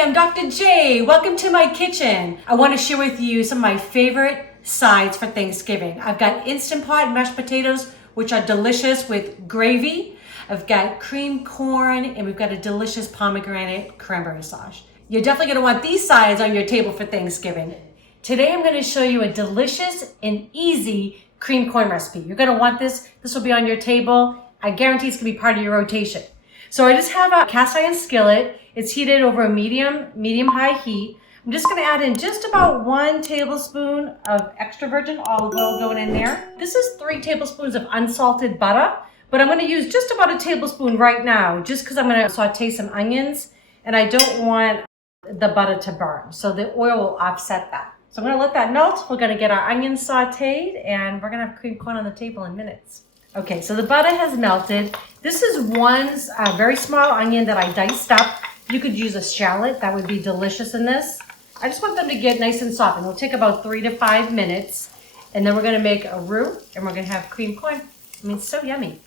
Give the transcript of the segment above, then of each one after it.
Hey, I'm Dr. J. Welcome to my kitchen. I want to share with you some of my favorite sides for Thanksgiving. I've got Instant Pot mashed potatoes, which are delicious with gravy. I've got creamed corn, and we've got a delicious pomegranate cranberry sauce. You're definitely going to want these sides on your table for Thanksgiving. Today I'm going to show you a delicious and easy creamed corn recipe. You're going to want this. This will be on your table. I guarantee it's going to be part of your rotation. So I just have a cast iron skillet. It's heated over a medium-high heat. I'm just going to add in just about 1 tablespoon of extra virgin olive oil going in there. This is 3 tablespoons of unsalted butter, but I'm going to use just about a tablespoon right now, just because I'm going to saute some onions, and I don't want the butter to burn, so the oil will offset that. So I'm going to let that melt. We're going to get our onions sauteed, and we're going to have creamed corn on the table in minutes. Okay, so the butter has melted. This is one very small onion that I diced up. You could use a shallot. That would be delicious in this. I just want them to get nice and soft, and it'll take about 3 to 5 minutes. And then we're going to make a roux, and we're going to have creamed corn. I mean, it's so yummy.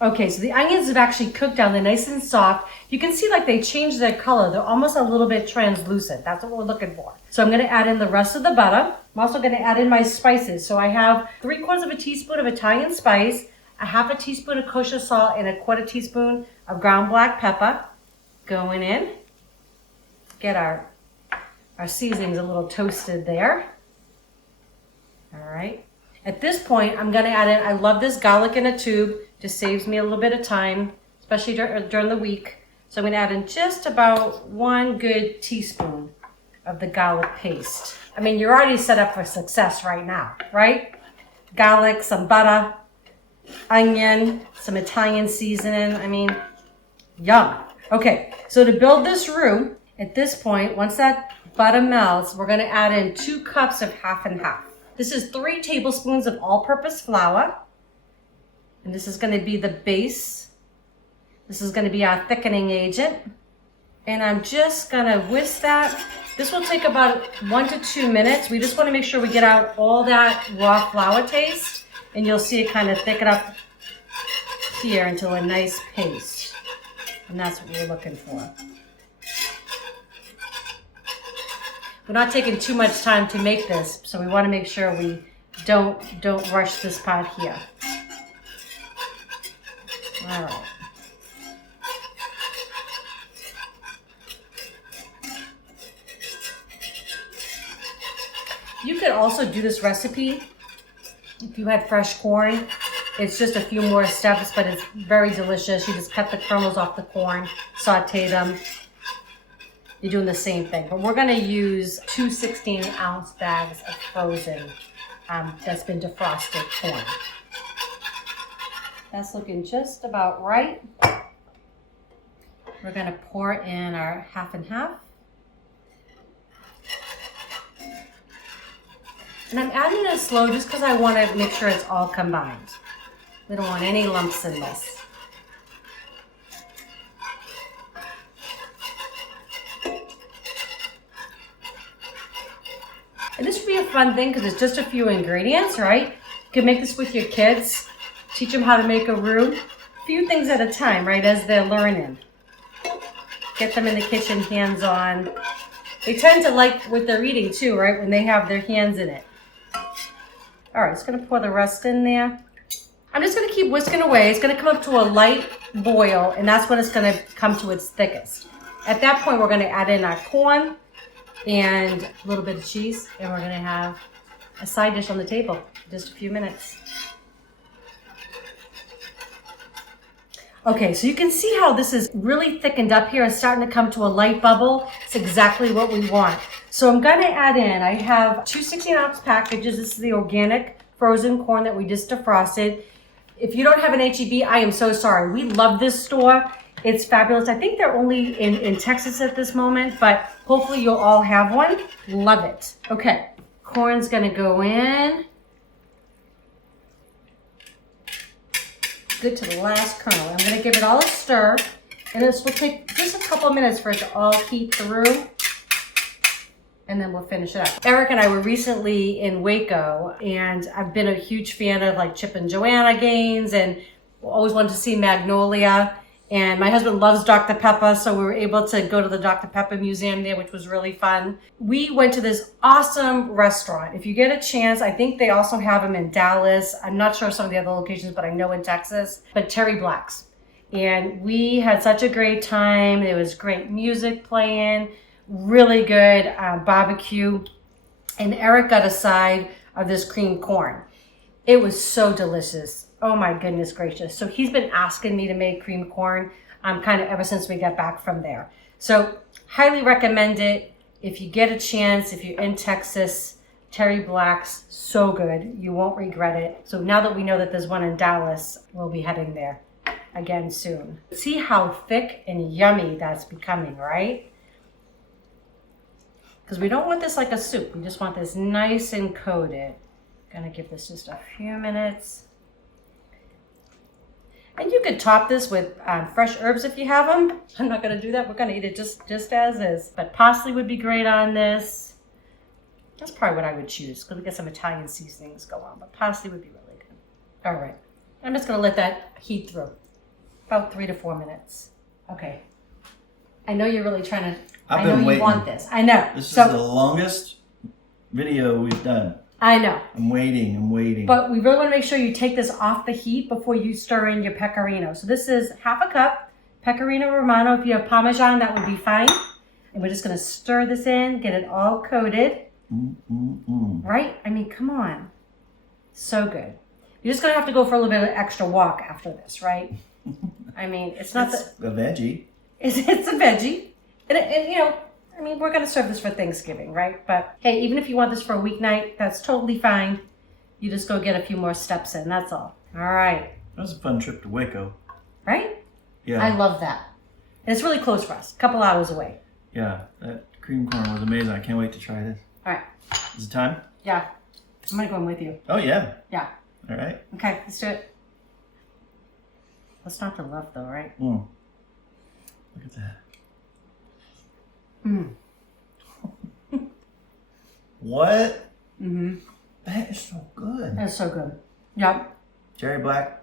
Okay, so the onions have actually cooked down. They're nice and soft. You can see like they changed their color. They're almost a little bit translucent. That's what we're looking for. So I'm going to add in the rest of the butter. I'm also going to add in my spices. So I have 3/4 teaspoon of Italian spice, a 1/2 teaspoon of kosher salt, and a 1/4 teaspoon of ground black pepper going in. Get our seasonings a little toasted there. All right. At this point, I'm going to add in, I love this garlic in a tube. Just saves me a little bit of time, especially during the week. So I'm going to add in just about 1 good teaspoon of the garlic paste. I mean, you're already set up for success right now, right? Garlic, some butter, onion, some Italian seasoning. I mean, yum. Okay, so to build this roux, at this point, once that butter melts, we're going to add in 2 cups of 50/50. This is 3 tablespoons of all-purpose flour. And this is going to be the base. This is going to be our thickening agent. And I'm just going to whisk that. This will take about 1 to 2 minutes. We just want to make sure we get out all that raw flour taste. And you'll see it kind of thicken up here into a nice paste. And that's what we're looking for. We're not taking too much time to make this, so we want to make sure we don't rush this part here. All right. You could also do this recipe if you had fresh corn. It's just a few more steps, but it's very delicious. You just cut the kernels off the corn, saute them. You're doing the same thing, but we're going to use 2 16-ounce bags of frozen that's been defrosted corn. That's looking just about right. We're going to pour in our 50/50. And I'm adding it slow just because I want to make sure it's all combined. We don't want any lumps in this. And this would be a fun thing because it's just a few ingredients, right? You can make this with your kids. Teach them how to make a roux. A few things at a time, right, as they're learning. Get them in the kitchen hands-on. They tend to like what they're eating too, right, when they have their hands in it. All right, just going to pour the rest in there. I'm just going to keep whisking away. It's going to come up to a light boil, and that's when it's going to come to its thickest. At that point, we're going to add in our corn and a little bit of cheese, and we're going to have a side dish on the table in just a few minutes. Okay, so you can see how this is really thickened up here. It's starting to come to a light bubble. It's exactly what we want. So I'm going to add in, I have 2 16-ounce packages. This is the organic frozen corn that we just defrosted. If you don't have an H-E-B, I am so sorry. We love this store. It's fabulous. I think they're only in Texas at this moment, but hopefully you'll all have one. Love it. Okay, corn's going to go in. Good to the last kernel. I'm going to give it all a stir, and this will take just a couple minutes for it to all heat through, and then we'll finish it up. Eric and I were recently in Waco, and I've been a huge fan of like Chip and Joanna games, and always wanted to see Magnolia. And my husband loves Dr. Pepper, so we were able to go to the Dr. Pepper Museum there, which was really fun. We went to this awesome restaurant. If you get a chance, I think they also have them in Dallas. I'm not sure some of the other locations, but I know in Texas. But Terry Black's. And we had such a great time. There was great music playing, really good barbecue. And Eric got a side of this creamed corn. It was so delicious. Oh my goodness gracious. So he's been asking me to make creamed corn kind of ever since we got back from there. So highly recommend it. If you get a chance, if you're in Texas, Terry Black's, so good. You won't regret it. So now that we know that there's one in Dallas, we'll be heading there again soon. See how thick and yummy that's becoming, right? Because we don't want this like a soup. We just want this nice and coated. Gonna give this just a few minutes. And you could top this with fresh herbs if you have them. I'm not gonna do that. We're gonna eat it just as is. But parsley would be great on this. That's probably what I would choose because we get some Italian seasonings go on. But parsley would be really good. All right. I'm just gonna let that heat through. About 3 to 4 minutes. Okay. I know you're really trying to, I know you want this. I know. This is the longest video we've done. I know. I'm waiting. But we really want to make sure you take this off the heat before you stir in your pecorino. So this is half a cup pecorino Romano. If you have Parmesan, that would be fine. And we're just going to stir this in, get it all coated. Right? I mean, come on. So good. You're just going to have to go for a little bit of extra walk after this, right? I mean, it's not a veggie. It's a veggie. And you know, I mean, we're going to serve this for Thanksgiving, right? But hey, even if you want this for a weeknight, that's totally fine. You just go get a few more steps in, that's all. All right. That was a fun trip to Waco. Right? Yeah. I love that. And it's really close for us, a couple hours away. Yeah, that cream corn was amazing. I can't wait to try this. All right. Is it time? Yeah. I'm going to go in with you. Oh, yeah. Yeah. All right. Okay, let's do it. What's not to love, though, right? Look at that. What? That is so good. That's so good. Yep. Cherry Black.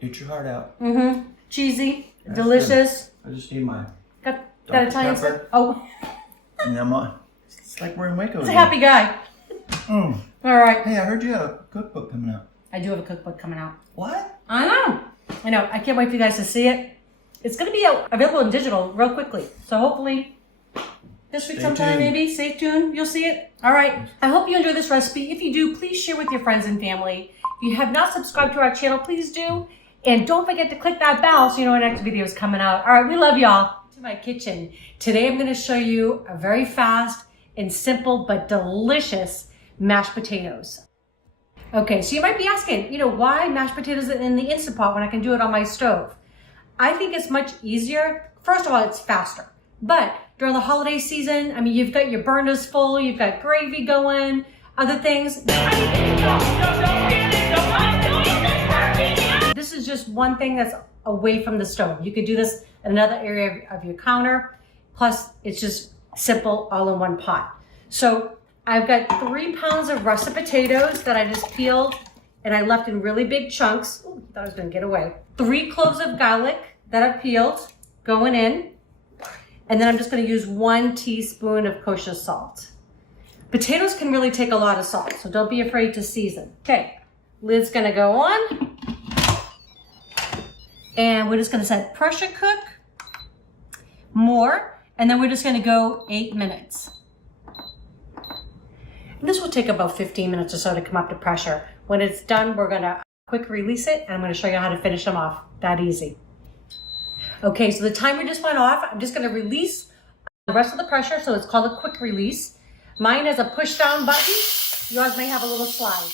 Eat your heart out. Cheesy. That's delicious. Good. I just need mine. Got that Italian stuff? Oh. And I'm on. It's like we're in Waco. He's a happy guy. All right. Hey, I heard you had a cookbook coming out. I do have a cookbook coming out. What? I know. I can't wait for you guys to see it. It's going to be available in digital real quickly. So hopefully this week sometime, maybe. Stay tuned. You'll see it. All right. I hope you enjoy this recipe. If you do, please share with your friends and family. If you have not subscribed to our channel, please do. And don't forget to click that bell so you know our next video is coming out. All right. We love y'all. To my kitchen. Today I'm going to show you a very fast and simple but delicious mashed potatoes. Okay, so you might be asking, why mashed potatoes in the Instant Pot when I can do it on my stove? I think it's much easier. First of all, it's faster. But during the holiday season, I mean, you've got your burners full, you've got gravy going, other things. This is just one thing that's away from the stove. You could do this in another area of your counter. Plus, it's just simple all in one pot. So I've got 3 pounds of russet potatoes that I just peeled and I left in really big chunks. Ooh, I thought I was gonna get away. 3 cloves of garlic that I've peeled going in. And then I'm just gonna use 1 teaspoon of kosher salt. Potatoes can really take a lot of salt, so don't be afraid to season. Okay, lid's gonna go on. And we're just gonna set pressure cook, more, and then we're just gonna go 8 minutes. And this will take about 15 minutes or so to come up to pressure. When it's done, we're gonna quick release it, and I'm gonna show you how to finish them off. That easy. Okay, so the timer just went off. I'm just gonna release the rest of the pressure, so it's called a quick release. Mine has a push down button. Yours may have a little slide.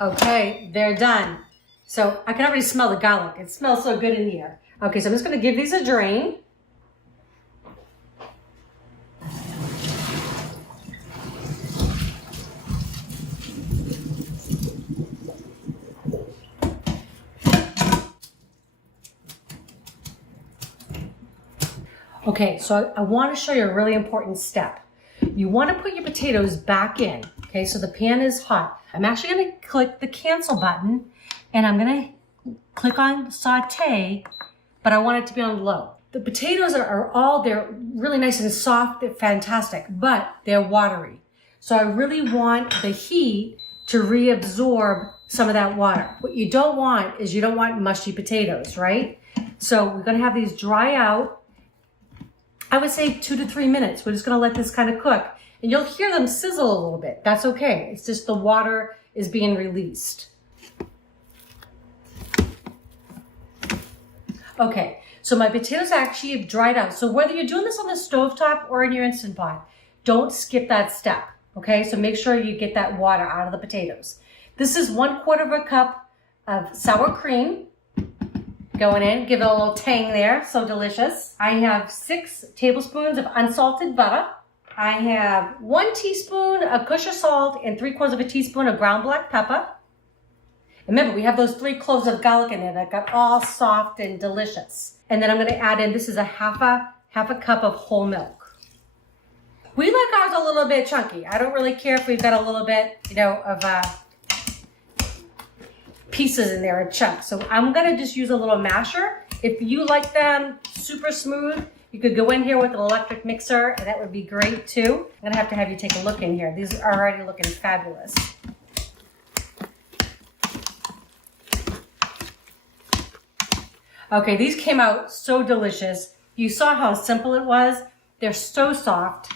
Okay, they're done. So I can already smell the garlic. It smells so good in here. Okay, so I'm just gonna give these a drain. Okay, so I want to show you a really important step. You want to put your potatoes back in. Okay, so the pan is hot. I'm actually going to click the cancel button and I'm going to click on saute, but I want it to be on low. The potatoes they're really nice and soft, they're fantastic, but they're watery. So I really want the heat to reabsorb some of that water. What you don't want is mushy potatoes, right? So we're gonna have these dry out. I would say 2 to 3 minutes. We're just gonna let this kind of cook. And you'll hear them sizzle a little bit. That's okay. It's just the water is being released. Okay, so my potatoes actually have dried out. So whether you're doing this on the stovetop or in your Instant Pot, don't skip that step, okay? So make sure you get that water out of the potatoes. This is 1/4 cup of sour cream going in. Give it a little tang there, so delicious. I have 6 tablespoons of unsalted butter. I have 1 teaspoon of kosher salt and 3/4 teaspoon of ground black pepper. Remember, we have those 3 cloves of garlic in there that got all soft and delicious. And then I'm going to add in, this is a half a cup of whole milk. We like ours a little bit chunky. I don't really care if we've got a little bit, of pieces in there, a chunk. So I'm going to just use a little masher. If you like them super smooth, you could go in here with an electric mixer, and that would be great too. I'm going to have you take a look in here. These are already looking fabulous. Okay, these came out so delicious. You saw how simple it was. They're so soft.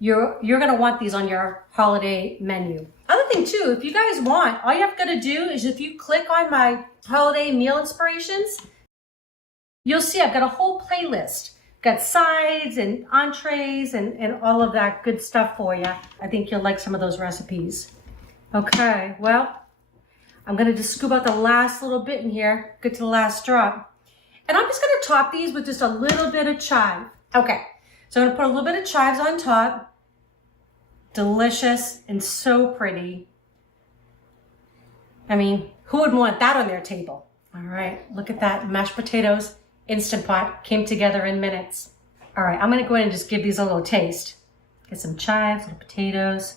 You're gonna want these on your holiday menu. Other thing too, if you guys want, all you have got to do is if you click on my holiday meal inspirations, you'll see I've got a whole playlist. Got sides and entrees and all of that good stuff for you. I think you'll like some of those recipes. Okay, well, I'm gonna just scoop out the last little bit in here, get to the last drop. And I'm just gonna top these with just a little bit of chive. Okay, so I'm gonna put a little bit of chives on top. Delicious and so pretty. I mean, who would want that on their table? All right, look at that, mashed potatoes, Instant Pot, came together in minutes. All right, I'm gonna go in and just give these a little taste. Get some chives, little potatoes.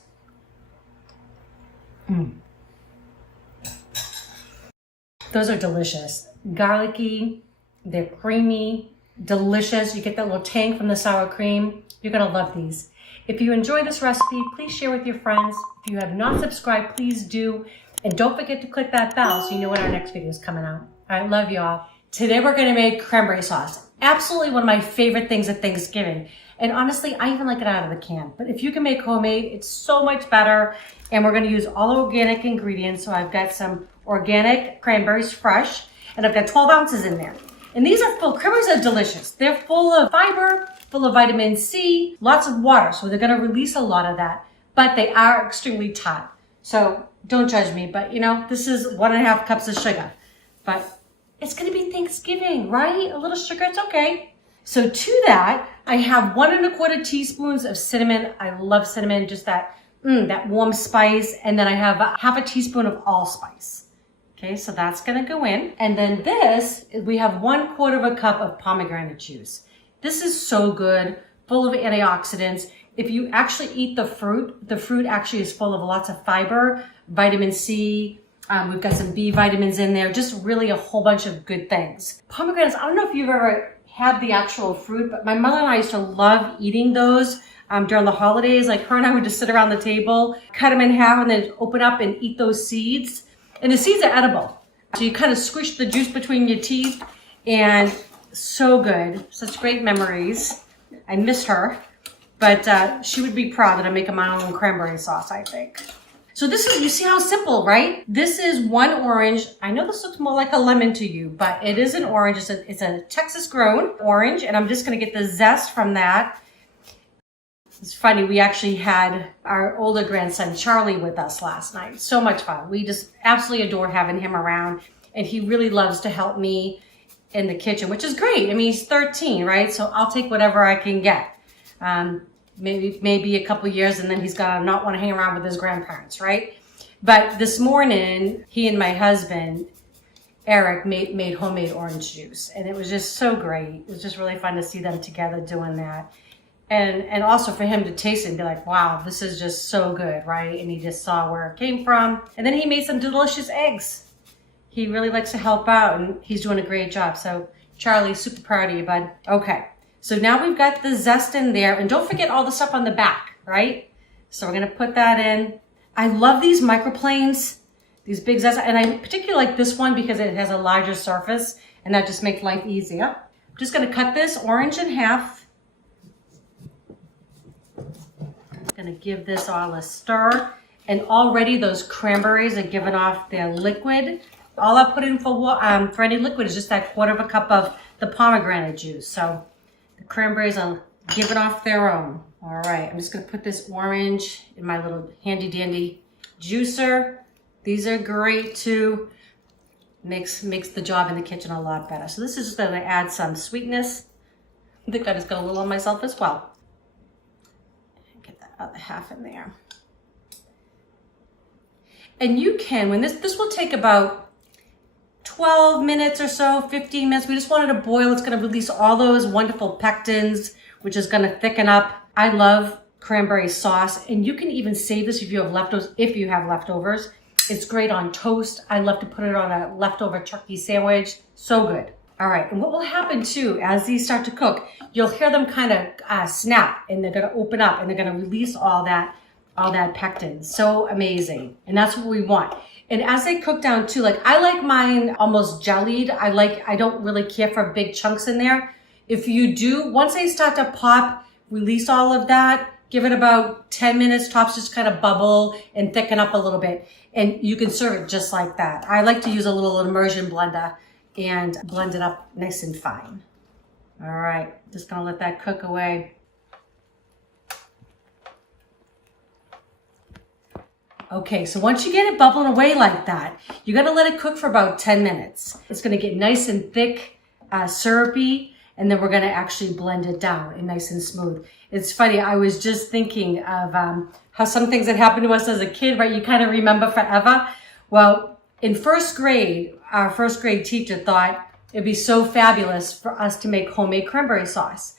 Those are delicious. Garlicky, they're creamy, delicious. You get that little tang from the sour cream. You're gonna love these. If you enjoy this recipe, please share with your friends. If you have not subscribed, please do. And don't forget to click that bell so you know when our next video is coming out. All right, love y'all. Today we're gonna make cranberry sauce. Absolutely one of my favorite things at Thanksgiving. And honestly, I even like it out of the can. But if you can make homemade, it's so much better. And we're gonna use all organic ingredients. So I've got some organic cranberries fresh, and I've got 12 ounces in there. And these are full, cranberries are delicious. They're full of fiber, full of vitamin C, lots of water. So they're gonna release a lot of that, but they are extremely tart. So don't judge me, but this is 1.5 cups of sugar. But it's gonna be Thanksgiving, right? A little sugar, it's okay. So to that, I have 1 1/4 teaspoons of cinnamon. I love cinnamon, just that warm spice. And then I have 1/2 teaspoon of allspice. Okay, so that's gonna go in. And then we have 1/4 cup of pomegranate juice. This is so good, full of antioxidants. If you actually eat the fruit actually is full of lots of fiber, vitamin C. We've got some B vitamins in there, just really a whole bunch of good things. Pomegranates, I don't know if you've ever had the actual fruit, but my mother and I used to love eating those during the holidays. Like her and I would just sit around the table, cut them in half and then open up and eat those seeds. And the seeds are edible. So you kind of squish the juice between your teeth and so good. Such great memories. I miss her, but she would be proud that I'm making my own cranberry sauce, I think. So this is, you see how simple, right? This is 1 orange. I know this looks more like a lemon to you, but it is an orange. It's a Texas grown orange, and I'm just gonna get the zest from that. It's funny, we actually had our older grandson, Charlie, with us last night. So much fun. We just absolutely adore having him around, and he really loves to help me in the kitchen, which is great. I mean, he's 13, right? So I'll take whatever I can get. Maybe a couple years, and then he's gonna not want to hang around with his grandparents, right? But this morning, he and my husband, Eric, made homemade orange juice, and it was just so great. It was just really fun to see them together doing that. And also for him to taste it and be like, wow, this is just so good, right? And he just saw where it came from. And then he made some delicious eggs. He really likes to help out, and he's doing a great job. So Charlie, super proud of you, bud. Okay, so now we've got the zest in there, and don't forget all the stuff on the back, right? So we're gonna put that in. I love these microplanes, these big zest, and I particularly like this one because it has a larger surface, and that just makes life easier. I'm just gonna cut this orange in half. Gonna give this all a stir, and already those cranberries are giving off their liquid. All I put in for any liquid is just that 1/4 cup of the pomegranate juice. So the cranberries are giving off their own. All right, I'm just gonna put this orange in my little handy dandy juicer. These are great too. Makes the job in the kitchen a lot better. So this is just gonna add some sweetness. I think I just got a little on myself as well. Get that other half in there. And you can, when this will take about 12 minutes or so, 15 minutes. We just wanted to boil. It's going to release all those wonderful pectins, which is going to thicken up. I love cranberry sauce, and you can even save this if you have leftovers. It's great on toast. I love to put it on a leftover turkey sandwich. So good. All right, and what will happen too, as these start to cook, you'll hear them kind of snap, and they're going to open up, and they're going to release all that pectin. So amazing. And that's what we want. And as they cook down too, like I like mine almost jellied. I don't really care for big chunks in there. If you do, once they start to pop, release all of that, give it about 10 minutes tops, just kind of bubble and thicken up a little bit. And you can serve it just like that. I like to use a little immersion blender and blend it up nice and fine. All right, just gonna let that cook away. Okay, so once you get it bubbling away like that, you're gonna let it cook for about 10 minutes. It's gonna get nice and thick, syrupy, and then we're gonna actually blend it down and nice and smooth. It's funny, I was just thinking of how some things that happened to us as a kid, right, you kind of remember forever. Well, in first grade, our first grade teacher thought it'd be so fabulous for us to make homemade cranberry sauce.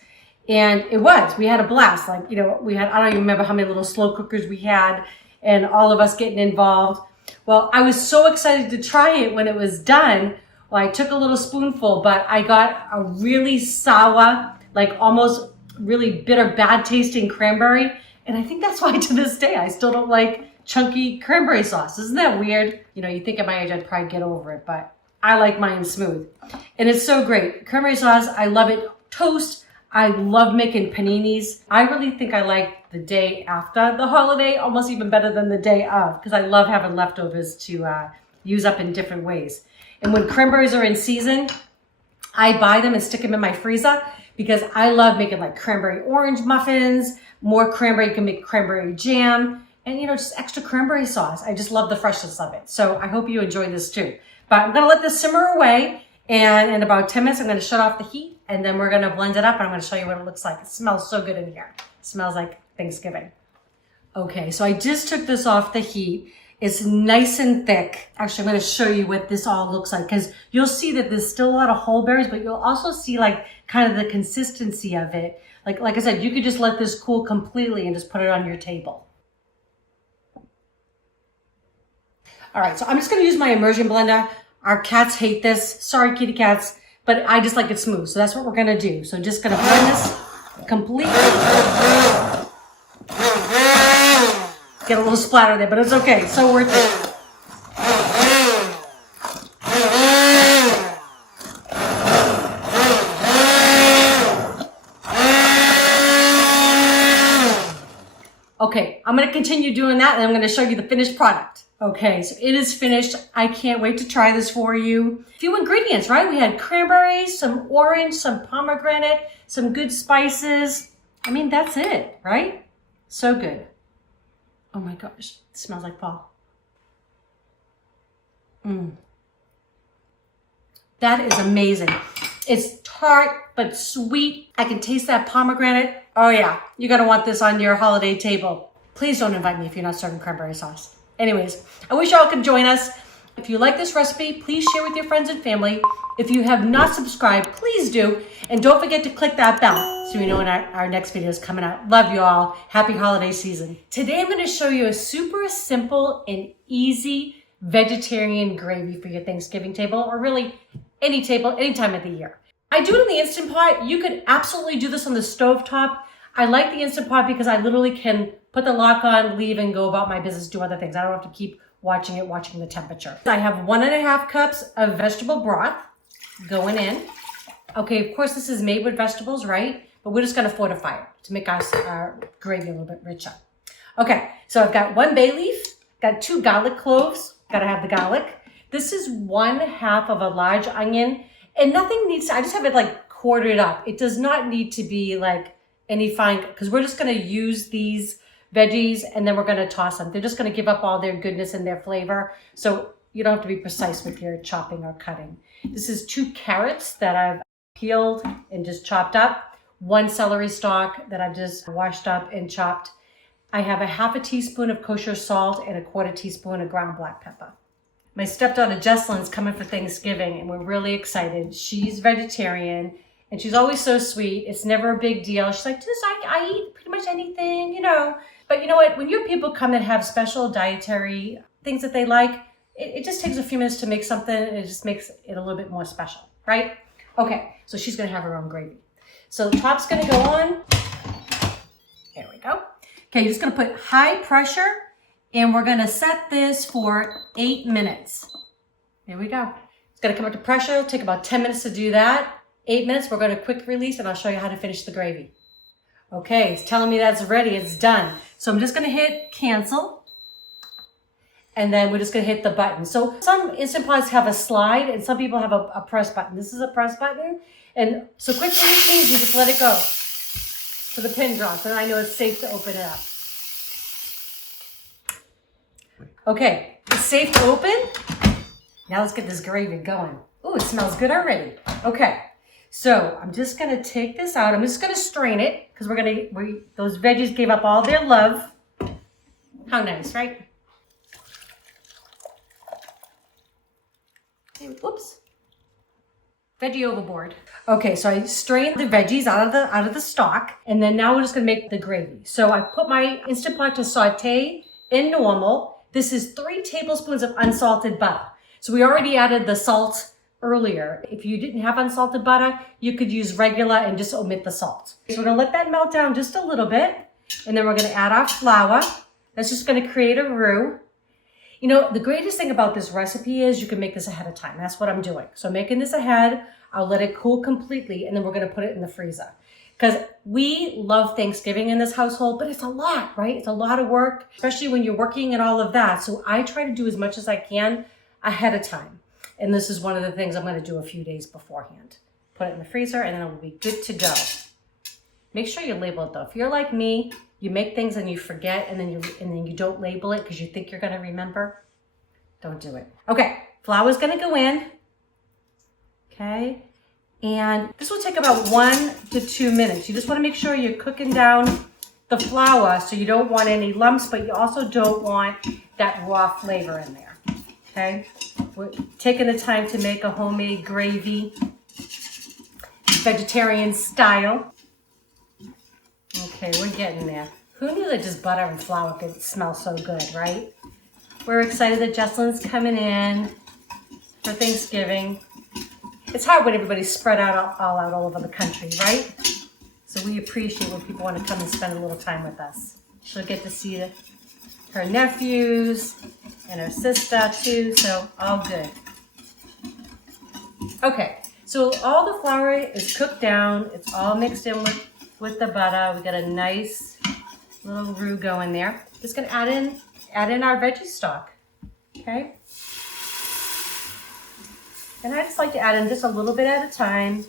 And it was, we had a blast. Like, you know, I don't even remember how many little slow cookers we had, and all of us getting involved. Well, I was so excited to try it when it was done. Well, I took a little spoonful, but I got a really sour, like almost really bitter, bad tasting cranberry. And I think that's why to this day, I still don't like chunky cranberry sauce. Isn't that weird? You know, you think at my age, I'd probably get over it, but I like mine smooth. And it's so great. Cranberry sauce, I love it. Toast, I love making paninis. I really think I like the day after the holiday almost even better than the day of, because I love having leftovers to use up in different ways. And when cranberries are in season, I buy them and stick them in my freezer because I love making like cranberry orange muffins, more cranberry, you can make cranberry jam, and you know, just extra cranberry sauce. I just love the freshness of it. So I hope you enjoy this too. But I'm gonna let this simmer away, and in about 10 minutes, I'm gonna shut off the heat, and then we're gonna blend it up, and I'm gonna show you what it looks like. It smells so good in here. It smells like Thanksgiving. Okay, so I just took this off the heat. It's nice and thick. Actually, I'm gonna show you what this all looks like, because you'll see that there's still a lot of whole berries, but you'll also see like kind of the consistency of it. Like I said, you could just let this cool completely and just put it on your table. All right, so I'm just gonna use my immersion blender. Our cats hate this. Sorry, kitty cats, but I just like it smooth. So that's what we're gonna do. So just gonna blend this completely. Get a little splatter there, but it's okay. So worth it. Okay, I'm gonna continue doing that, and I'm gonna show you the finished product. Okay, so it is finished. I can't wait to try this for you. A few ingredients, right? We had cranberries, some orange, some pomegranate, some good spices. I mean, that's it, right? So good. Oh my gosh, it smells like fall. That is amazing. It's tart, but sweet. I can taste that pomegranate. Oh yeah, you're gonna want this on your holiday table. Please don't invite me if you're not serving cranberry sauce. Anyways, I wish y'all could join us. If you like this recipe, please share with your friends and family. If you have not subscribed, please do. And don't forget to click that bell so you know when our next video is coming out. Love you all. Happy holiday season. Today I'm going to show you a super simple and easy vegetarian gravy for your Thanksgiving table, or really any table, any time of the year. I do it in the Instant Pot. You could absolutely do this on the stovetop. I like the Instant Pot because I literally can put the lock on, leave, and go about my business, do other things. I don't have to keep watching the temperature. I have 1.5 cups of vegetable broth going in. Okay, of course this is made with vegetables, right? But we're just gonna fortify it to make our gravy a little bit richer. Okay, so I've got 1 bay leaf, got 2 garlic cloves, gotta have the garlic. This is 1/2 of a large onion, and nothing needs to, I just have it like quartered up. It does not need to be like any fine, because we're just gonna use these veggies and then we're gonna toss them. They're just gonna give up all their goodness and their flavor. So you don't have to be precise with your chopping or cutting. This is 2 carrots that I've peeled and just chopped up. 1 celery stalk that I've just washed up and chopped. I have 1/2 teaspoon of kosher salt and 1/4 teaspoon of ground black pepper. My stepdaughter Jesselyn's coming for Thanksgiving and we're really excited. She's vegetarian and she's always so sweet. It's never a big deal. She's like, I eat pretty much anything, you know. But you know what? When your people come that have special dietary things that they like, it just takes a few minutes to make something and it just makes it a little bit more special, right? Okay, so she's gonna have her own gravy. So the top's gonna go on. There we go. Okay, you're just gonna put high pressure and we're gonna set this for 8 minutes. There we go. It's gonna come up to pressure. It'll take about 10 minutes to do that. 8 minutes, we're gonna quick release and I'll show you how to finish the gravy. Okay, it's telling me that's ready, it's done. So I'm just gonna hit cancel and then we're just gonna hit the button. So some Instant Pots have a slide and some people have a press button. This is a press button. And so quick release means you just let it go. So the pin drops and I know it's safe to open it up. Okay, it's safe to open. Now let's get this gravy going. Ooh, it smells good already. Okay, so I'm just gonna take this out. I'm just gonna strain it because those veggies gave up all their love. How nice, right? Okay, whoops. Veggie overboard. Okay, so I strained the veggies out of the stock, and then now we're just gonna make the gravy. So I put my Instant Pot to saute in normal. This is 3 tablespoons of unsalted butter. So we already added the salt earlier. If you didn't have unsalted butter, you could use regular and just omit the salt. So we're gonna let that melt down just a little bit, and then we're gonna add our flour. That's just gonna create a roux. You know, the greatest thing about this recipe is you can make this ahead of time. That's what I'm doing. So making this ahead, I'll let it cool completely, and then we're gonna put it in the freezer. Because we love Thanksgiving in this household, but it's a lot, right? It's a lot of work, especially when you're working and all of that. So I try to do as much as I can ahead of time. And this is one of the things I'm gonna do a few days beforehand. Put it in the freezer and then it will be good to go. Make sure you label it though. If you're like me, you make things and you forget and then you don't label it because you think you're gonna remember, don't do it. Okay, flour's gonna go in, okay? And this will take about 1 to 2 minutes. You just wanna make sure you're cooking down the flour so you don't want any lumps, but you also don't want that raw flavor in there, okay? We're taking the time to make a homemade gravy, vegetarian style. Okay, we're getting there. Who knew that just butter and flour could smell so good, right? We're excited that Jesselyn's coming in for Thanksgiving. It's hard when everybody's spread out all over the country, right? So we appreciate when people want to come and spend a little time with us. She'll get to see her nephews and her sister too, so all good. Okay, so all the flour is cooked down. It's all mixed in with the butter. We got a nice little roux going there. Just gonna add in our veggie stock, okay? And I just like to add in just a little bit at a time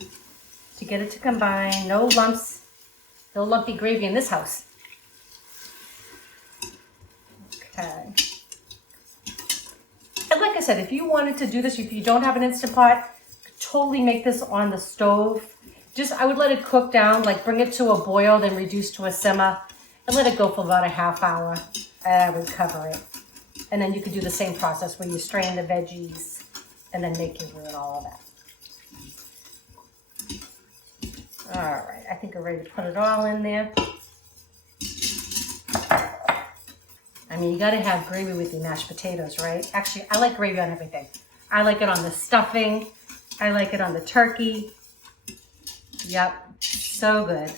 to get it to combine. No lumps, no lumpy gravy in this house. Okay. And like I said, if you wanted to do this, if you don't have an Instant Pot, totally make this on the stove. I would let it cook down, like bring it to a boil, then reduce to a simmer, and let it go for about a half hour. I would cover it. And then you could do the same process where you strain the veggies and then make your roux and all of that. All right, I think we're ready to put it all in there. I I mean, you gotta have gravy with your mashed potatoes, right? Actually, I like gravy on everything. I like it on the stuffing. I like it on the turkey. Yep, so good.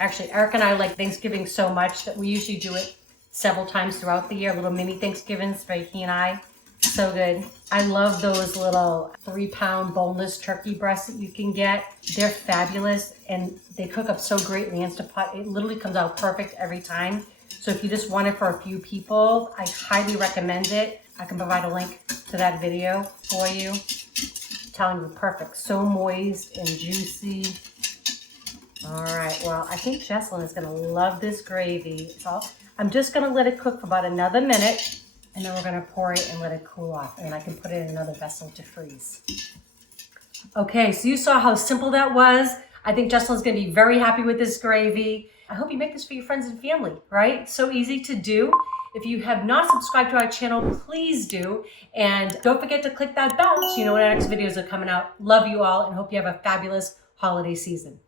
Actually, Eric and I like Thanksgiving so much that we usually do it several times throughout the year, little mini Thanksgivings for he and I. So good. I love those little 3-pound boneless turkey breasts that you can get. They're fabulous and they cook up so great in the Instant Pot. It literally comes out perfect every time. So if you just want it for a few people, I highly recommend it. I can provide a link to that video for you. I'm telling you, perfect. So moist and juicy. All right, well, I think Jesselyn is gonna love this gravy. So I'm just gonna let it cook for about another minute, and then we're gonna pour it and let it cool off, and I can put it in another vessel to freeze. Okay, so you saw how simple that was. I think Jesselyn's gonna be very happy with this gravy. I hope you make this for your friends and family, right? So easy to do. If you have not subscribed to our channel, please do. And don't forget to click that bell so you know when our next videos are coming out. Love you all and hope you have a fabulous holiday season.